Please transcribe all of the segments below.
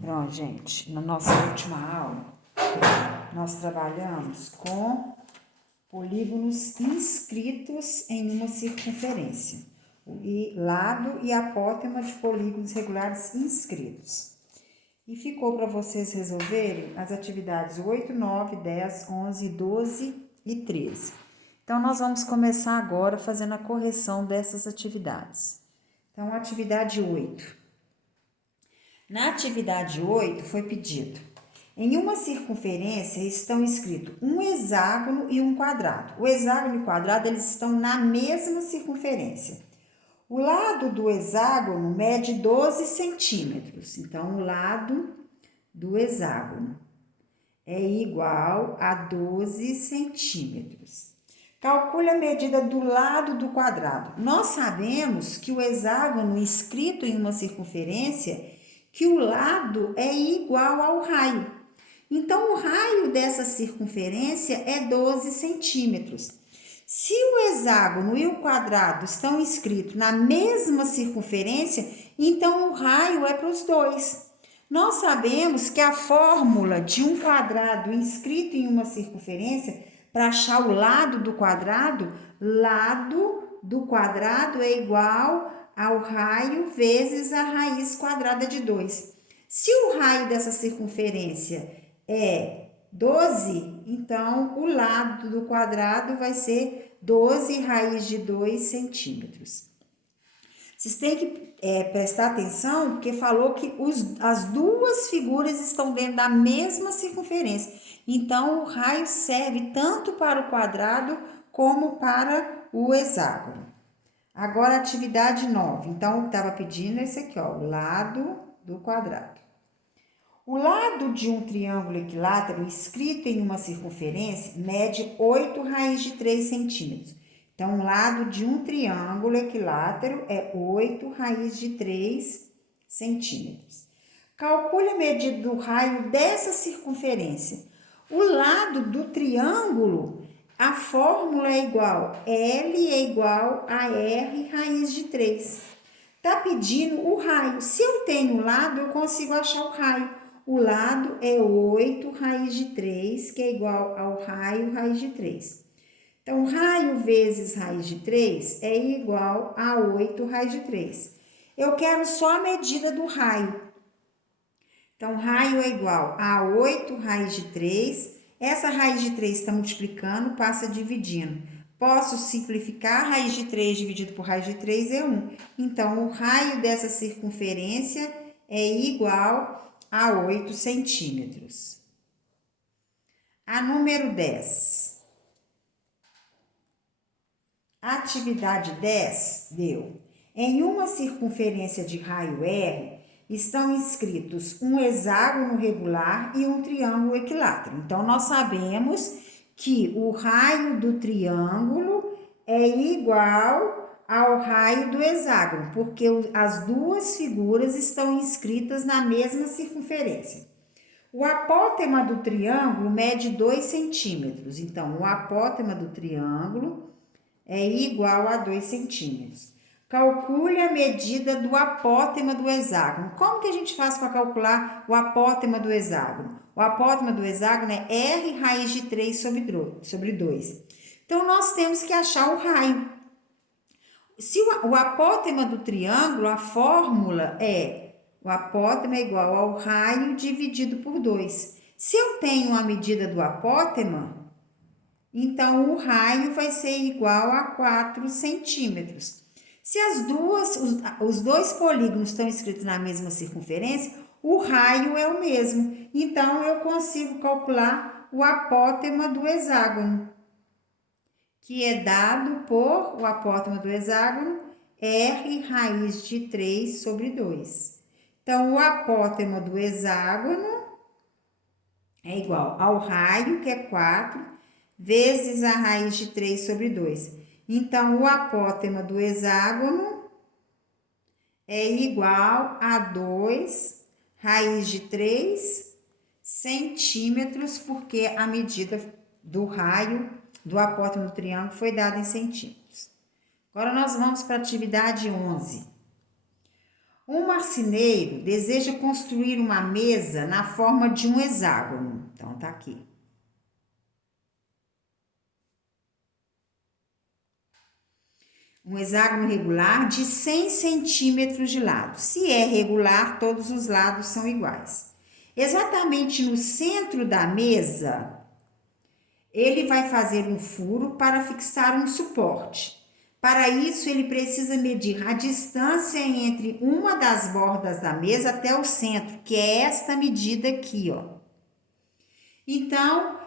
Pronto, gente, na nossa última aula, nós trabalhamos com polígonos inscritos em uma circunferência, e lado e apótema de polígonos regulares inscritos. E ficou para vocês resolverem as atividades 8, 9, 10, 11, 12 e 13. Então, nós vamos começar agora fazendo a correção dessas atividades. Então, atividade 8. Na atividade 8 foi pedido: em uma circunferência estão escritos um hexágono e um quadrado. O hexágono e o quadrado eles estão na mesma circunferência. O lado do hexágono mede 12 centímetros. Então, o lado do hexágono é igual a 12 centímetros. Calcule a medida do lado do quadrado. Nós sabemos que o hexágono inscrito em uma circunferência, que o lado é igual ao raio. Então, o raio dessa circunferência é 12 centímetros. Se o hexágono e o quadrado estão inscritos na mesma circunferência, então o raio é para os dois. Nós sabemos que a fórmula de um quadrado inscrito em uma circunferência, para achar o lado do quadrado é igual ao raio vezes a raiz quadrada de 2. Se o raio dessa circunferência é 12, então o lado do quadrado vai ser 12 raiz de 2 centímetros. Vocês têm que prestar atenção, porque falou que as duas figuras estão dentro da mesma circunferência. Então, o raio serve tanto para o quadrado como para o hexágono. Agora, atividade 9. Então, o que estava pedindo é esse aqui, ó, o lado do quadrado. O lado de um triângulo equilátero escrito em uma circunferência mede 8 raiz de 3 centímetros. Então, o lado de um triângulo equilátero é 8 raiz de 3 centímetros. Calcule a medida do raio dessa circunferência. O lado do triângulo, a fórmula é igual, L é igual a R raiz de 3. Está pedindo o raio. Se eu tenho o lado, eu consigo achar o raio. O lado é 8 raiz de 3, que é igual ao raio raiz de 3. Então, raio vezes raiz de 3 é igual a 8 raiz de 3. Eu quero só a medida do raio. Então, raio é igual a 8 raiz de 3. Essa raiz de 3 está multiplicando, passa dividindo. Posso simplificar, raiz de 3 dividido por raiz de 3 é 1. Então, o raio dessa circunferência é igual a 8 centímetros. A número 10. Atividade 10 deu: em uma circunferência de raio R, estão inscritos um hexágono regular e um triângulo equilátero. Então, nós sabemos que o raio do triângulo é igual ao raio do hexágono, porque as duas figuras estão inscritas na mesma circunferência. O apótema do triângulo mede 2 centímetros. Então, o apótema do triângulo é igual a 2 centímetros. Calcule a medida do apótema do hexágono. Como que a gente faz para calcular o apótema do hexágono? O apótema do hexágono é R raiz de 3 sobre 2. Então, nós temos que achar o raio. Se o apótema do triângulo, a fórmula é o apótema é igual ao raio dividido por 2. Se eu tenho a medida do apótema, então o raio vai ser igual a 4 centímetros. Se os dois polígonos estão escritos na mesma circunferência, o raio é o mesmo. Então, eu consigo calcular o apótema do hexágono, que é dado por o apótema do hexágono, R raiz de 3 sobre 2. Então, o apótema do hexágono é igual ao raio, que é 4, vezes a raiz de 3 sobre 2. Então, o apótema do hexágono é igual a 2 raiz de 3 centímetros, porque a medida do raio do apótema do triângulo foi dada em centímetros. Agora, nós vamos para a atividade 11. Um marceneiro deseja construir uma mesa na forma de um hexágono. Então, tá aqui. Um hexágono regular de 100 centímetros de lado. Se é regular, todos os lados são iguais. Exatamente no centro da mesa, ele vai fazer um furo para fixar um suporte. Para isso, ele precisa medir a distância entre uma das bordas da mesa até o centro, que é esta medida aqui, ó. Então,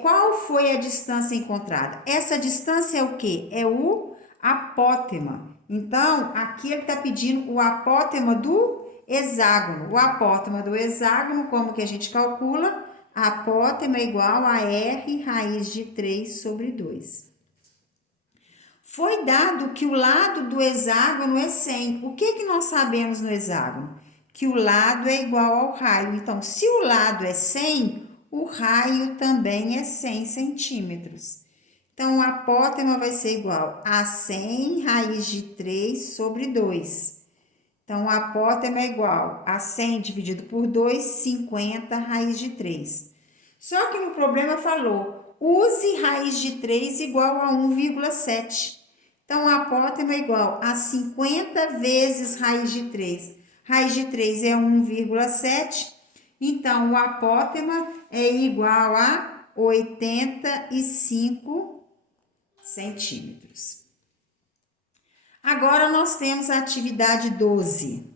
qual foi a distância encontrada? Essa distância é o quê? É o apótema. Então, aqui ele está pedindo o apótema do hexágono. O apótema do hexágono, como que a gente calcula? Apótema é igual a R raiz de 3 sobre 2. Foi dado que o lado do hexágono é 100. O que nós sabemos no hexágono? Que o lado é igual ao raio. Então, se o lado é 100, o raio também é 100 centímetros. Então, o apótema vai ser igual a 100 raiz de 3 sobre 2. Então, o apótema é igual a 100 dividido por 2, 50 raiz de 3. Só que no problema falou, use raiz de 3 igual a 1,7. Então, o apótema é igual a 50 vezes raiz de 3. Raiz de 3 é 1,7. Então, o apótema é igual a 85 centímetros. Agora, nós temos a atividade 12.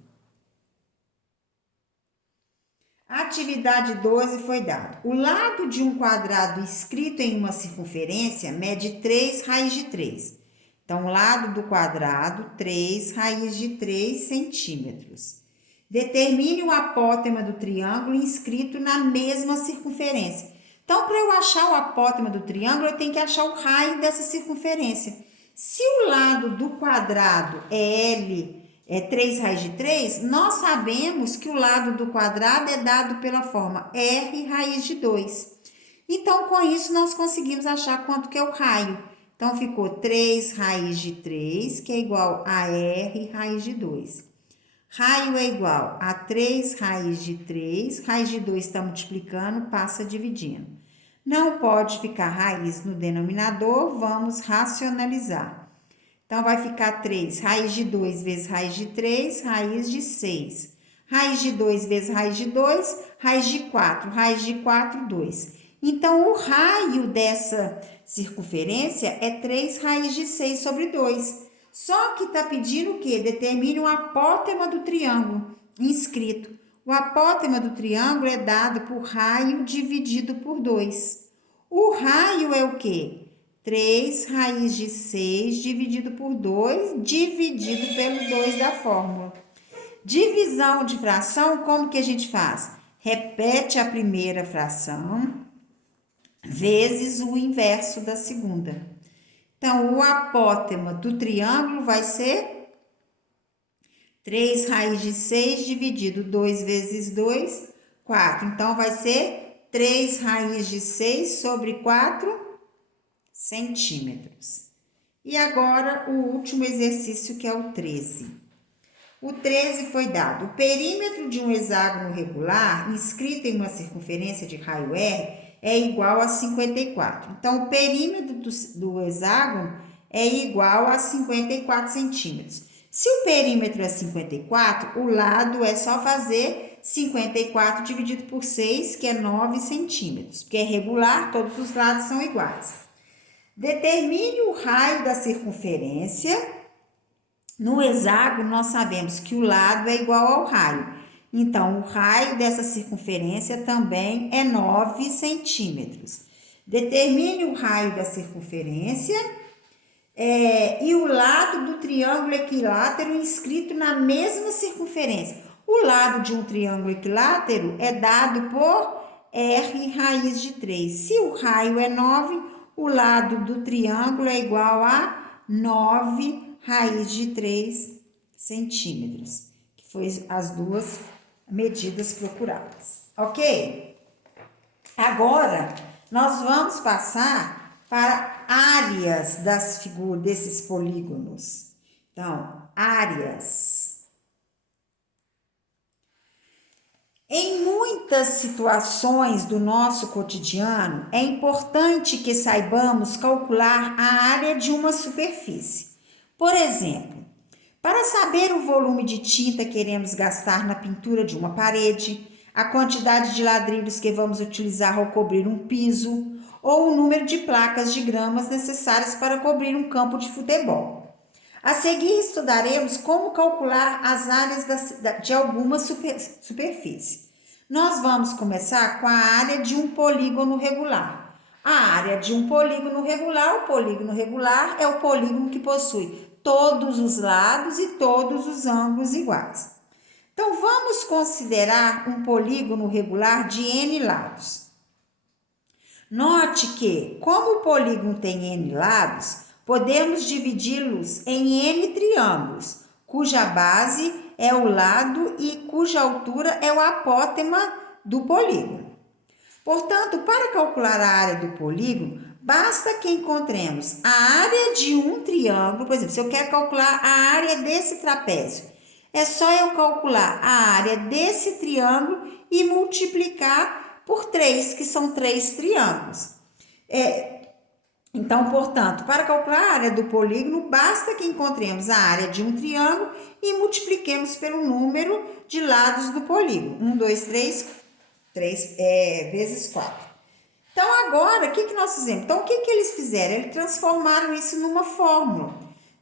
A atividade 12 foi dada. O lado de um quadrado escrito em uma circunferência mede 3 raiz de 3. Então, o lado do quadrado, 3 raiz de 3 centímetros. Determine o apótema do triângulo inscrito na mesma circunferência. Então, para eu achar o apótema do triângulo, eu tenho que achar o raio dessa circunferência. Se o lado do quadrado é L, é 3 raiz de 3, nós sabemos que o lado do quadrado é dado pela forma R raiz de 2. Então, com isso, nós conseguimos achar quanto que é o raio. Então, ficou 3 raiz de 3, que é igual a R raiz de 2. Raio é igual a 3 raiz de 3, raiz de 2 está multiplicando, passa dividindo. Não pode ficar raiz no denominador, vamos racionalizar. Então, vai ficar 3, raiz de 2 vezes raiz de 3, raiz de 6. Raiz de 2 vezes raiz de 2, raiz de 4, raiz de 4, 2. Então, o raio dessa circunferência é 3 raiz de 6 sobre 2. Só que está pedindo o quê? Determine o apótema do triângulo inscrito. O apótema do triângulo é dado por raio dividido por 2. O raio é o quê? 3 raiz de 6 dividido por 2, dividido pelo 2 da fórmula. Divisão de fração, como que a gente faz? Repete a primeira fração vezes o inverso da segunda. Então, o apótema do triângulo vai ser 3 raiz de 6 dividido 2 vezes 2, 4. Então, vai ser 3 raiz de 6 sobre 4 centímetros. E agora, o último exercício, que é o 13. O 13 foi dado. O perímetro de um hexágono regular, inscrito em uma circunferência de raio R, é igual a 54. Então, o perímetro do hexágono é igual a 54 centímetros. Se o perímetro é 54, o lado é só fazer 54 dividido por 6, que é 9 centímetros. Porque é regular, todos os lados são iguais. Determine o raio da circunferência. No hexágono, nós sabemos que o lado é igual ao raio. Então, o raio dessa circunferência também é 9 centímetros. Determine o raio da circunferência e o lado do triângulo equilátero inscrito na mesma circunferência. O lado de um triângulo equilátero é dado por R raiz de 3. Se o raio é 9, o lado do triângulo é igual a 9 raiz de 3 centímetros, que foi as duas medidas procuradas, ok? Agora, nós vamos passar para áreas das figuras desses polígonos. Então, áreas. Em muitas situações do nosso cotidiano, é importante que saibamos calcular a área de uma superfície. Por exemplo, para saber o volume de tinta que queremos gastar na pintura de uma parede, a quantidade de ladrilhos que vamos utilizar ao cobrir um piso, ou o número de placas de gramas necessárias para cobrir um campo de futebol. A seguir, estudaremos como calcular as áreas de alguma superfície. Nós vamos começar com a área de um polígono regular. A área de um polígono regular, o polígono regular é o polígono que possui todos os lados e todos os ângulos iguais. Então, vamos considerar um polígono regular de N lados. Note que, como o polígono tem N lados, podemos dividi-los em N triângulos, cuja base é o lado e cuja altura é o apótema do polígono. Portanto, para calcular a área do polígono, basta que encontremos a área de um triângulo. Por exemplo, se eu quero calcular a área desse trapézio, é só eu calcular a área desse triângulo e multiplicar por 3, que são 3 triângulos. Então, portanto, para calcular a área do polígono, basta que encontremos a área de um triângulo e multipliquemos pelo número de lados do polígono. 1, 2, 3 vezes 4. Então, agora, o que nós fizemos? Então, o que eles fizeram? Eles transformaram isso numa fórmula.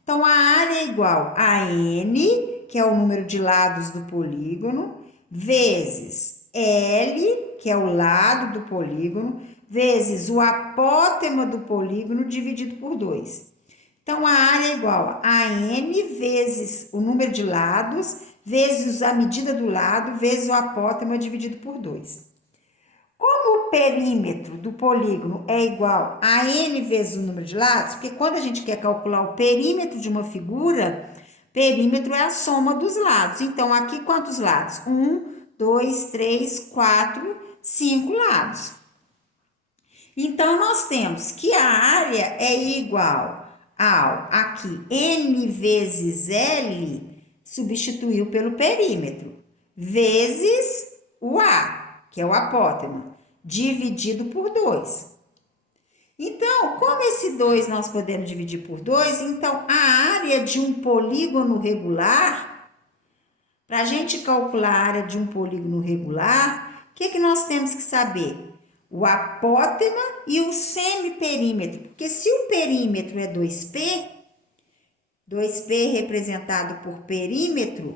Então, a área é igual a N, que é o número de lados do polígono, vezes L, que é o lado do polígono, vezes o apótema do polígono dividido por 2. Então, a área é igual a N vezes o número de lados, vezes a medida do lado, vezes o apótema dividido por 2. Como o perímetro do polígono é igual a N vezes o número de lados, porque quando a gente quer calcular o perímetro de uma figura, perímetro é a soma dos lados. Então, aqui quantos lados? 1, 2, 3, 4, 5 lados. Então, nós temos que a área é igual ao, aqui, N vezes L, substituiu pelo perímetro, vezes o A, que é o apótema, dividido por 2. Então, como esse 2 nós podemos dividir por 2, então a área de um polígono regular, para a gente calcular a área de um polígono regular, o que nós temos que saber? O apótema e o semiperímetro, porque se o perímetro é 2P, 2P representado por perímetro,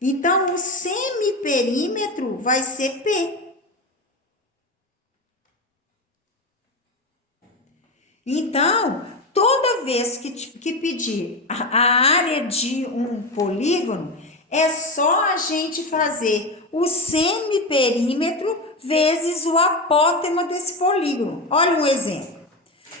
então o semiperímetro vai ser P. Então, toda vez que pedir a área de um polígono, é só a gente fazer o semiperímetro vezes o apótema desse polígono. Olha um exemplo.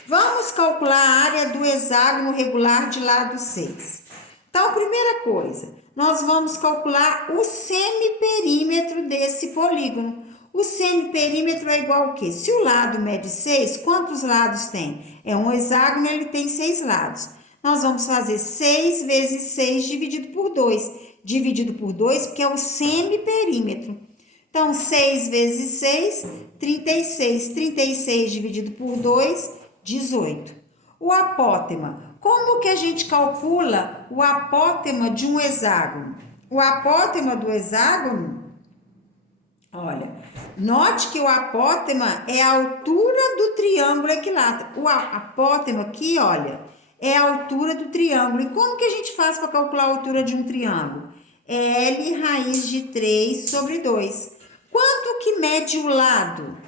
Vamos calcular a área do hexágono regular de lado 6. Então, primeira coisa, nós vamos calcular o semiperímetro desse polígono. O semiperímetro é igual ao quê? Se o lado mede 6, quantos lados tem? É um hexágono, ele tem 6 lados. Nós vamos fazer 6 vezes 6 dividido por 2. Dividido por 2, porque é o semiperímetro. Então, 6 vezes 6, 36. 36 dividido por 2, 18. O apótema. Como que a gente calcula o apótema de um hexágono? O apótema do hexágono, olha, note que o apótema é a altura do triângulo equilátero. O apótema aqui, olha, é a altura do triângulo. E como que a gente faz para calcular a altura de um triângulo? L raiz de 3 sobre 2. Quanto que mede o lado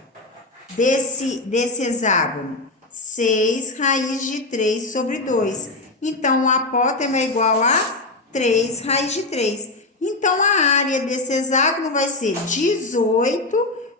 desse hexágono? 6 raiz de 3 sobre 2. Então, o apótema é igual a 3 raiz de 3. Então, a área desse hexágono vai ser 18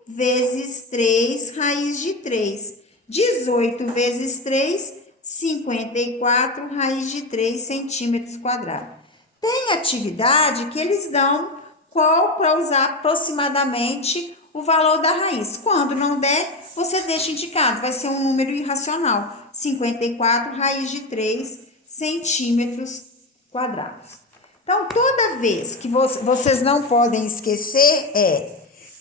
vezes 3 raiz de 3. 18 vezes 3, 54 raiz de 3 centímetros quadrados. Tem atividade que eles dão qual para usar aproximadamente o valor da raiz. Quando não der, você deixa indicado, vai ser um número irracional. 54 raiz de 3 centímetros quadrados. Então, toda vez que vocês não podem esquecer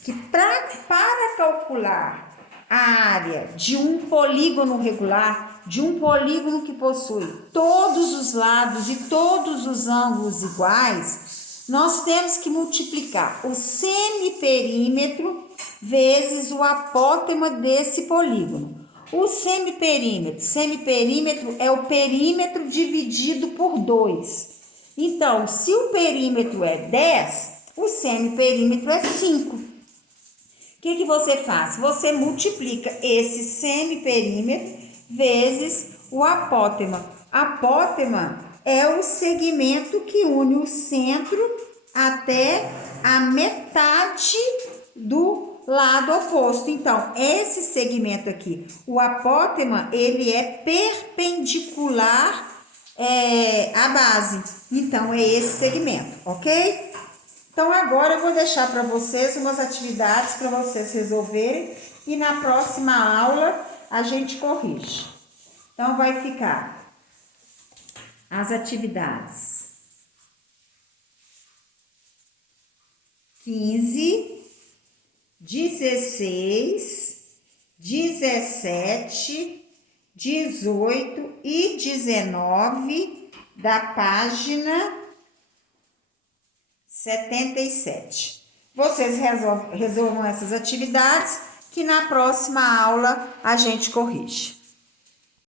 que para calcular a área de um polígono regular, de um polígono que possui todos os lados e todos os ângulos iguais, nós temos que multiplicar o semiperímetro vezes o apótema desse polígono. O semiperímetro é o perímetro dividido por 2. Então, se o perímetro é 10, o semiperímetro é 5. O que você faz? Você multiplica esse semiperímetro vezes o apótema. Apótema é o segmento que une o centro até a metade do lado oposto. Então, esse segmento aqui, o apótema, ele é perpendicular à base. Então, é esse segmento, ok? Então, agora eu vou deixar para vocês umas atividades para vocês resolverem e na próxima aula a gente corrige. Então, vai ficar as atividades 15, 16, 17, 18 e 19 da página 77. Vocês resolvam essas atividades que na próxima aula a gente corrige.